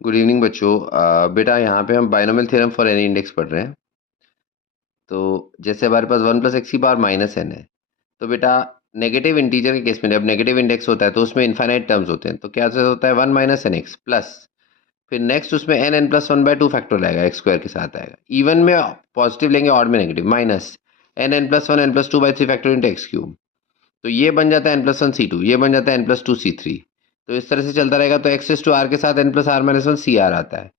Good evening बच्चों। बेटा यहाँ पे हम binomial theorem for any index पढ़ रहे हैं। तो जैसे हमारे पास 1 + x⁻n है, तो बेटा नेगेटिव इंटीजर के केस में जब नेगेटिव इंडेक्स होता है तो उसमें इनफाइनाइट टर्म्स होते हैं। तो क्या होता है 1 - nx प्लस फिर नेक्स्ट उसमें n+1/2 फैक्टोरियल आएगा, एक्स स्क्वायर के साथ आएगा। इवन में पॉजिटिव लेंगे, ऑड में negative, minus n+1 n+2/3 factorial into x cube. तो ये बन जाता है n+1 c2, ये बन जाता है n+2 c3। तो इस तरह से चलता रहेगा। तो x⁻r के साथ n+r-1 cr आता है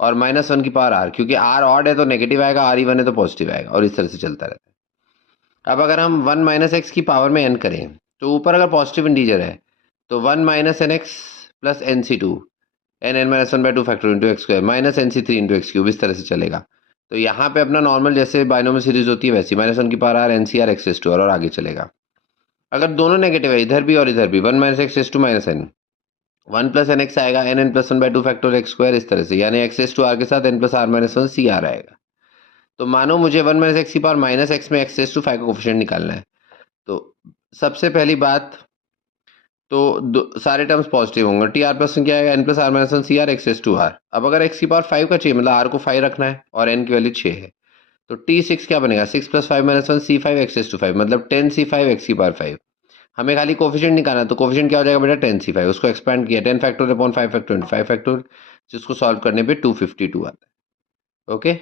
और -1 की पावर r, क्योंकि r ऑड है तो नेगेटिव आएगा, r इवन है तो पॉजिटिव आएगा, और इस तरह से चलता रहता है। अब अगर हम 1 - x की पावर में n करें तो ऊपर अगर पॉजिटिव इंटीजर है तो 1 - nx plus nc2 n(n−1/2 factor into x square minus nc3 into x cube, इस तरह से चलेगा। तो यहाँ पे अपना नॉर्मल जैसे बाइनोमियल सीरीज होती है वैसी -1 की पावर r ncr x⁻² और आगे चलेगा। अगर दोनों नेगेटिव है, इधर भी और इधर भी, 1 - x⁻² -n, 1 + nx आएगा n(n+1/2 फैक्टर एक्स स्क्वायर, इस तरह से, यानी x⁻r के साथ n+r-1 cr आएगा। तो मानो मुझे 1 - x की पावर -x में x⁵ का कोफिशिएंट निकालना है। तो सबसे पहली बात तो सारे टर्म्स पॉजिटिव होंगे। टी आर प्लस क्या आएगा, n+r-1 cr x⁻r। अब अगर x की पावर 5 का चाहिए, मतलब r को 5 रखना है और n की वैल्यू 6 है, तो t6 क्या बनेगा, 6 + 5 - 1 c5 x⁵, मतलब 10c5 x की पावर 5। हमें खाली कोफिशिएंट निकालना है, तो कोफिशिएंट क्या हो जाएगा बेटा, 10c5। उसको एक्सपेंड किया 10 फैक्टोरियल अपॉन 5 फैक्टोरियल, 5 फैक्टोरियल, जिसको सॉल्व करने पे 252 आता है। ओके।